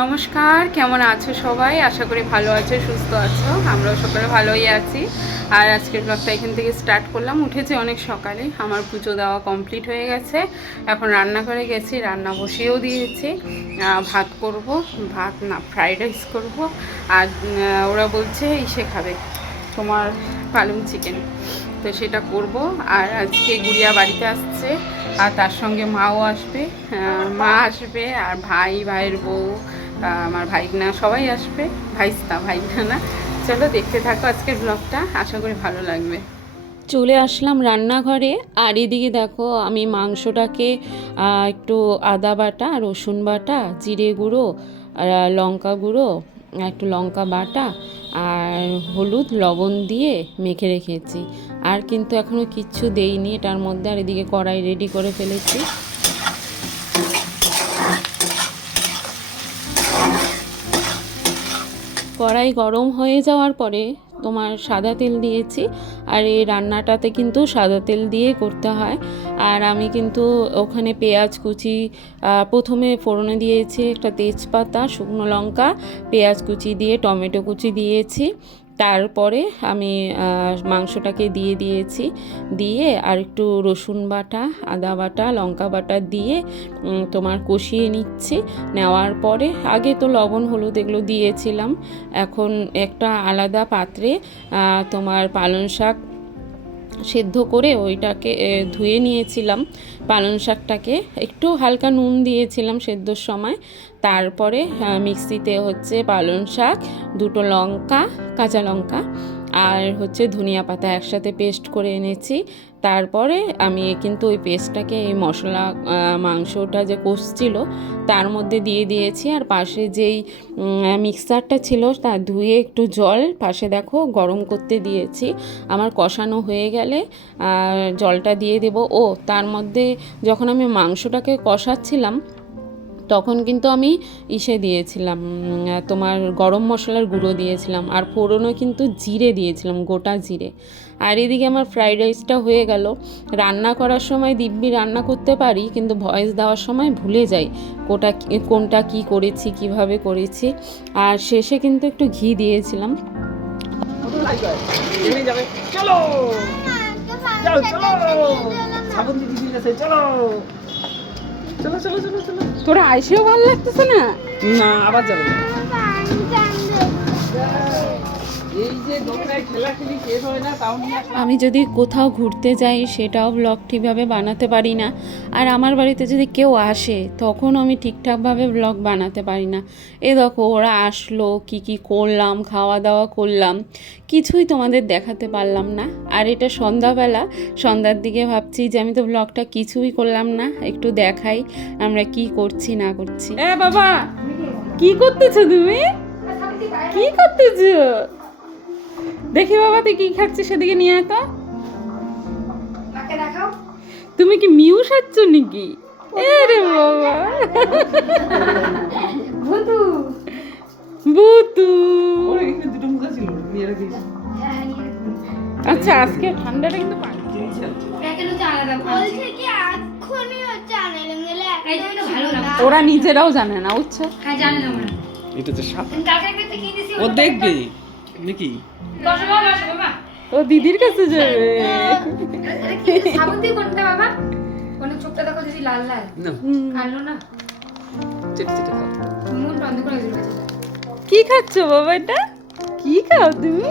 নমস্কার, কেমন আছো সবাই? আশা করি ভালো আছো, সুস্থ আছো। আমরাও সকালে ভালোই আছি। আর আজকের ব্লগটা এখান থেকে স্টার্ট করলাম। উঠেছি অনেক সকালে, আমার পুজো দেওয়া কমপ্লিট হয়ে গেছে। এখন রান্নাঘরে গেছি, রান্না বসিয়েও দিয়েছি। ভাত করব, ভাত না ফ্রাইড রাইস করব। আর ওরা বলছে ইসে খাবে, তোমার পালং চিকেন, তো সেটা করব। আর আজকে গুড়িয়া বাড়িতে আসছে, আর তার সঙ্গে মাও আসবে, মা আসবে, আর ভাইয়ের বউ, আমার ভাইগনা সবাই আসবে। ভাইগনা না। চলো দেখতে থাকো আজকের ব্লগটা, আশা করি ভালো লাগবে। চলে আসলাম রান্নাঘরে। আর এদিকে দেখো, আমি মাংসটাকে একটু আদা বাটা, রসুন বাটা, জিরে গুঁড়ো, লঙ্কা গুঁড়ো, একটু লঙ্কা বাটা আর হলুদ লবণ দিয়ে মেখে রেখেছি। আর কিন্তু এখনও কিচ্ছু দেইনি এটার মধ্যে। আর এদিকে কড়াই রেডি করে ফেলেছি। কড়াই গরম হয়ে যাওয়ার পরে তোমার সাদা তেল দিয়েছি। আর এই রান্নাটাতে কিন্তু সাদা তেল দিয়ে করতে হয়। আর আমি কিন্তু ওখানে পেঁয়াজ কুচি প্রথমে ফোড়নে দিয়েছি, একটা তেজপাতা, শুকনো লঙ্কা, পেঁয়াজ কুচি দিয়ে টমেটো কুচি দিয়েছি। তারপরে আমি মাংসটাকে দিয়েছি, দিয়ে আর একটু রসুন বাটা, আদা বাটা, লঙ্কা বাটা দিয়ে তোমার কষিয়ে নিচ্ছি। নেওয়ার পরে আগে তো লবণ হলুদ এগুলো দিয়েছিলাম। এখন একটা আলাদা পাত্রে তোমার পালং শাক সেদ্ধ করে ওইটাকে ধুয়ে নিয়েছিলাম। পালং শাকটাকে একটু হালকা নুন দিয়েছিলাম সেদ্ধর সময়। তারপরে মিক্সিতে হচ্ছে পালং শাক, দুটো লঙ্কা, কাঁচা লঙ্কা আর হচ্ছে ধনিয়া পাতা একসাথে পেস্ট করে এনেছি। তারপরে আমি কিন্তু ওই পেস্টটাকে এই মশলা মাংসটা যে কষছিল তার মধ্যে দিয়ে দিয়েছি। আর পাশে যেই মিক্সারটা ছিল তা ধুয়ে একটু জল পাশে দেখো গরম করতে দিয়েছি। আমার কষানো হয়ে গেলে জলটা দিয়ে দেব। তার মধ্যে যখন আমি মাংসটাকে কষাচ্ছিলাম তখন কিন্তু আমি দিয়েছিলাম, তোমার গরম মশলার গুঁড়ো দিয়েছিলাম। আর ফোড়নও কিন্তু জিরে দিয়েছিলাম, গোটা জিরে। আর এদিকে আমার ফ্রাইড রাইসটা হয়ে গেল। রান্না করার সময় দিব্যি রান্না করতে পারি, কিন্তু ভয়েস দেওয়ার সময় ভুলে যাই কোনটা কি করেছি, কিভাবে করেছি। আর শেষে কিন্তু একটু ঘি দিয়েছিলাম। তোরা আইসেও ভালো লাগতেছে না? না, আবার যাবে। আমি যদি কোথাও ঘুরতে যাই সেটাও ব্লগ ঠিকভাবে বানাতে পারি না। আর আমার বাড়িতে যদি কেউ আসে তখন আমি ঠিকঠাকভাবে ব্লগ বানাতে পারি না। দেখো ওরা আসলো, কি করলাম, খাওয়া দাওয়া করলাম, কিছুই তোমাদের দেখাতে পারলাম না। আর এটা সন্ধ্যাবেলা, সন্ধ্যার দিকে ভাবছি যে আমি তো ব্লগটা কিছুই করলাম না, একটু দেখাই আমরা কি করছি না করছি। বাবা, কি করতেছো তুমি? কি করতেছো? দেখি বাবা, তুই কি খাচ্ছিস সেদিকে নিয়ে আয় তো। তুমি কি মিউ খাচ্ছ নাকি? রে বাবা, বুতু। আচ্ছা, আজকে ঠান্ডাটা কিন্তু ওরা নিজেরাও জানে না, বুঝছো? ও দেখবে নাকি? ও দিদির কাছে যাবে। কি খাচ্ছ বাবা? এটা কি খাও তুমি?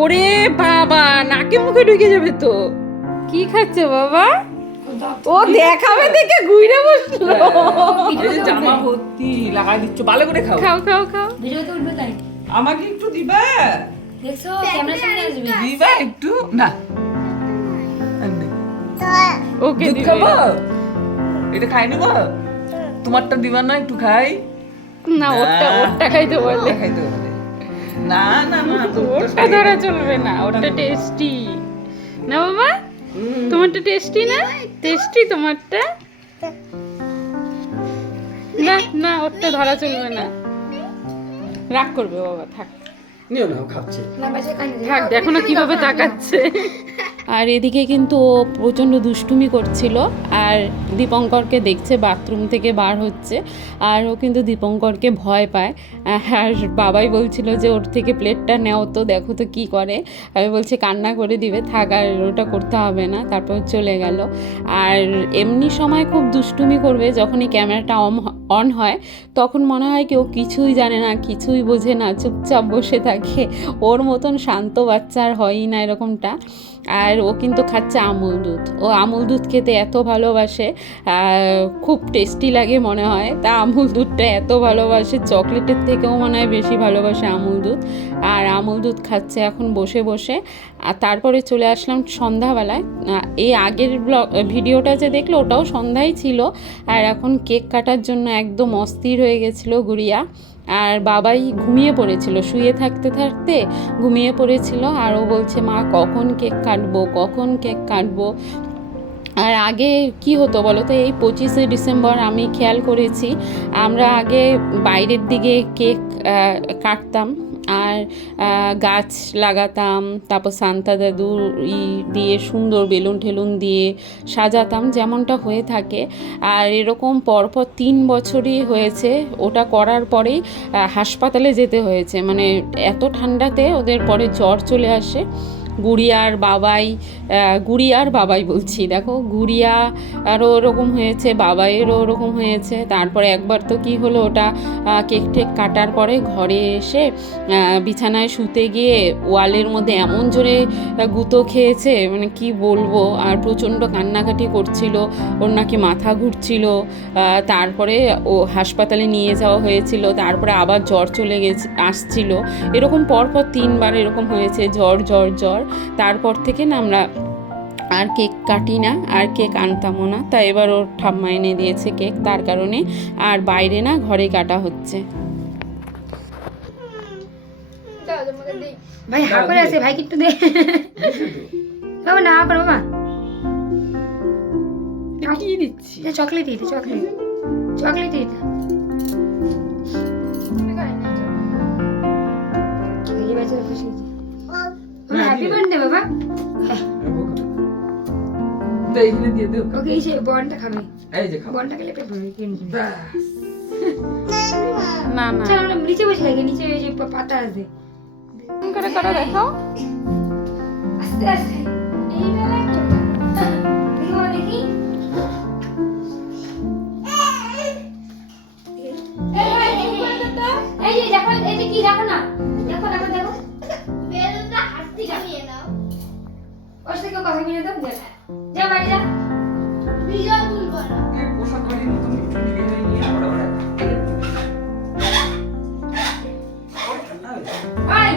ওরে বাবা, নাকে মুখে ঢুকে যাবে তো। কি খাচ্ছ বাবা? ও দেখাবে দেখে ঘুরে বসলো। জামা ভর্তি লাগাই দিচ্ছ, ভালো করে খাও। খাও খাও খাও। আমাকে একটু দিবা? দেখছো ক্যামেরার সামনে আসবে। দিবা একটু না? ওকে দুধ দিবে। খাবো? এটা খাই নেবো? তোমারটা দিবা না? একটু খাই না, ওরটা খাইতে বলে। খাইতে বলে না না না, ওরটা ধরা চলবে না, ওরটা টেস্টি না বাবা? তোমারটা টেস্টি না? টেস্টি তোমারটা? না না, ওরটা ধরা চলবে না, রাগ করবে বাবা। থাক নিও না, খাচ্ছে। থাক, দেখো না কিভাবে তাকাচ্ছে। আর এদিকে কিন্তু ও প্রচণ্ড দুষ্টুমি করছিল, আর দীপঙ্করকে দেখছে বাথরুম থেকে বার হচ্ছে, আর ও কিন্তু দীপঙ্করকে ভয় পায়। আর বাবাই বলছিল যে ওর থেকে প্লেটটা নেও তো, দেখো তো কী করে। আমি বলছি কান্না করে দিবে, থাক আর ওটা করতে হবে না। তারপর চলে গেল। আর এমনি সময় খুব দুষ্টুমি করবে, যখনই ক্যামেরাটা অন হয় তখন মনে হয় কি ও কিছুই জানে না, কিছুই বোঝে না, চুপচাপ বসে থাকে। ওর মতন শান্ত বাচ্চা আর হয়ই না এরকমটা। আর ও কিন্তু খাচ্ছে আমুল দুধ, ও আমুল দুধ খেতে এত ভালোবাসে, খুব টেস্টি লাগে মনে হয়। তা আমুল দুধটা এত ভালোবাসে, চকলেটের থেকেও মনে হয় বেশি ভালোবাসে আমুল দুধ। আর আমুল দুধ খাচ্ছে এখন বসে বসে। আর তারপরে চলে আসলাম সন্ধ্যাবেলায়। এই আগের ভিডিওটা যে দেখলো ওটাও সন্ধ্যায় ছিল। আর এখন কেক কাটার জন্য একদম অস্থির হয়ে গেছিলো গুড়িয়া। আর বাবাই ঘুমিয়ে পড়েছিল, শুয়ে থাকতে থাকতে ঘুমিয়ে পড়েছিল। আর ও বলছে মা কখন কেক কাটবো, কখন কেক কাটবো। আর আগে কি হতো বলো তো, এই 25শে ডিসেম্বর আমি খেয়াল করেছি আমরা আগে বাইরের দিকে কেক কাটতাম আর গাছ লাগাতাম, তারপর সান্তা দাদু দিয়ে সুন্দর বেলুন ঠেলুন দিয়ে সাজাতাম যেমনটা হয়ে থাকে। আর এরকম পরপর 3 বছরই হয়েছে ওটা করার পরেই হাসপাতালে যেতে হয়েছে, মানে এত ঠান্ডাতে ওদের পরে জ্বর চলে আসে। গুড়িয়ার বাবাই বলছি, দেখো গুড়িয়া আরও ওরকম হয়েছে, বাবাইয়েরও ওরকম হয়েছে। তারপরে একবার তো কি হলো, ওটা কেক টেক কাটার পরে ঘরে এসে বিছানায় শুতে গিয়ে ওয়ালের মধ্যে এমন জোরে গুঁতো খেয়েছে, মানে কি বলবো। আর প্রচণ্ড কান্নাকাটি করছিল, ওর নাকি মাথা ঘুরছিল। তারপরে ও হাসপাতালে নিয়ে যাওয়া হয়েছিল, তারপরে আবার জ্বর চলে আসছিল। এরকম পরপর 3 বার এরকম হয়েছে, জ্বর জ্বর জ্বর। তারপর থেকে না আমরা আর কেক কাটি না, আর কেক আনতামও না। তাই এবার ওর ঠাম্মা এনে দিয়েছে কেক, তার কারণে আর বাইরে না ঘরে কাটা হচ্ছে। ভাই হা করে আছে, ভাই একটু দে বাবা, না করো বাবা, কি দিচ্ছি? চকলেট দিতে, চকলেট চকলেট দিতে। হ্যাপি বার্থডে বাবা। এইখানে দিয়ে দে ওকে এই যে বনটা খাবে, এই যে খাও বনটা খেলে পেট ভরবে। না না চল আমরা নিচে বসে থাকি, নিচে ওই যে পাতা আছে। করে করে দেখো। আস্তে আস্তে এই বেলা দেখি বাবা, দেখি এই যে দেখো, এই যে কি দেখো না, দেখো দেখো দেখো বেলুনটা হাত থেকে নিয়ে নাও, ওর থেকে কথা কিনে দাও, যা বাড়ি যা, ভিডিও তুলবো না। কে পোশাক বাড়ি নতুন নিয়ে নিয়ে আবার আবার আই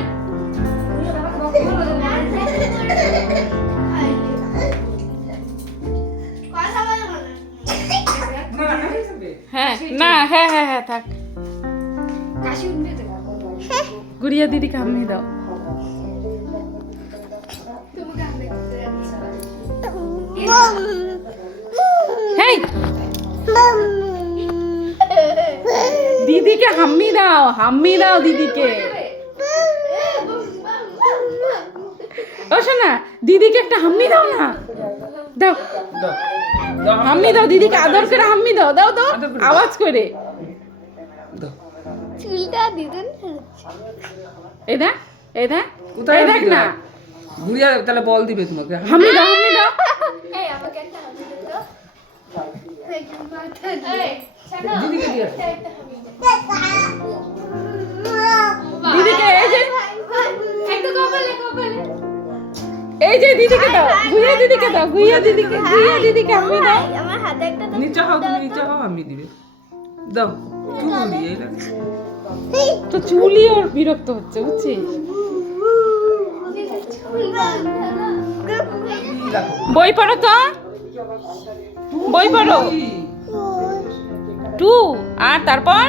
কথা বলো না। হ্যাঁ না, হ্যাঁ হ্যাঁ হ্যাঁ থাক। কাশি উঠবে তো গুড়িয়া দিদিকে আমি দাও। হেই দিদিকে হাম্মি দাও, হাম্মি দাও দিদিকে। ও শোনা, দিদিকে একটা হাম্মি দাও না, দাও দাও দাও হাম্মি দাও, দিদিকে আদর করে হাম্মি দাও, দাও দাও আদর করে দাও। আওয়াজ করে। দাও চুলটা দিতেন এই দেখ, এই দেখ, কোথায় এই দেখ না, গুড়িয়া তাহলে বল দিবে তোমাকে হাম্মি দাও, হাম্মি দাও। এই আমাকে একটা হামি দে তো এই ছাড়ো দিদিকে দিয়ে আসো। দিদিকে এই যে, একটু কপালে কপালে এই যে দিদিকে দাও, গুইয়া দিদিকে দাও, গুইয়া দিদিকে, গুইয়া দিদিকে হাম্মি দাও। আমার হাতে একটা দাও। নিচে হও, তুমি নিচে হও, আমি দিবে দাও চুলি এই লাগে তো চুলই ওর বিরক্ত হচ্ছে, বুঝছিস? এই দেখো বই পড়ো তো, বই পড়ো। 2 আর তারপর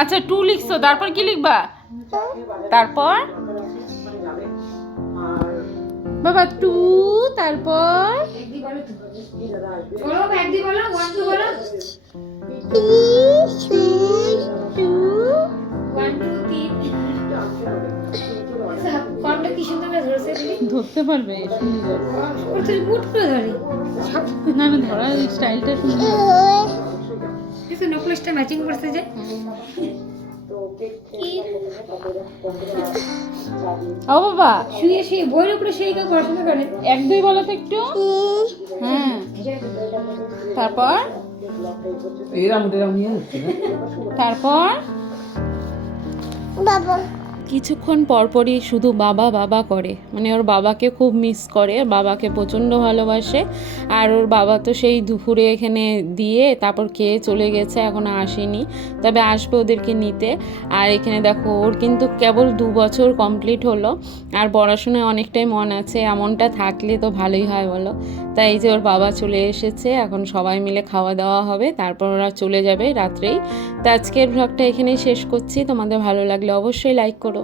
আচ্ছা 2 লিখছো, তারপর কি লিখবা? তারপর বাবা 2, তারপর একদি বলো তো, বলো বাবা, একদি বলো, 1 2 বলো, 1 2 3 কোনটা কি সুন্দর করে ধরেছে দিদি। ধরতে পারবে সুন্দর। ওর তো বুট করে ধরে সব না না, ধরার স্টাইলটা সুন্দর। কিছু নেকলেসটা ম্যাচিং করছে যে। ও বাবা, শুয়ে শুয়ে বইয়ের উপরে শুয়ে কেউ পড়াশোনা করে। 1-2 বলো তো একটু। হ্যাঁ, তারপর এরম নিয়ে হচ্ছে না তারপর কিছুক্ষণ পরপরই শুধু বাবা বাবা করে, মানে ওর বাবাকে খুব মিস করে, বাবাকে প্রচণ্ড ভালোবাসে। আর ওর বাবা তো সেই দুপুরে এখানে দিয়ে তারপর খেয়ে চলে গেছে, এখনও আসেনি, তবে আসবে ওদেরকে নিতে। আর এখানে দেখো ওর কিন্তু কেবল 2 বছর কমপ্লিট হলো, আর পড়াশোনায় অনেকটাই মন আছে, এমনটা থাকলে তো ভালোই হয় বলো। তাই এই যে ওর বাবা চলে এসেছে, এখন সবাই মিলে খাওয়া দাওয়া হবে, তারপর ওরা চলে যাবে রাত্রেই। তো আজকের ব্লগটা এখানেই শেষ করছি। তোমাদের ভালো লাগলে অবশ্যই লাইক করো।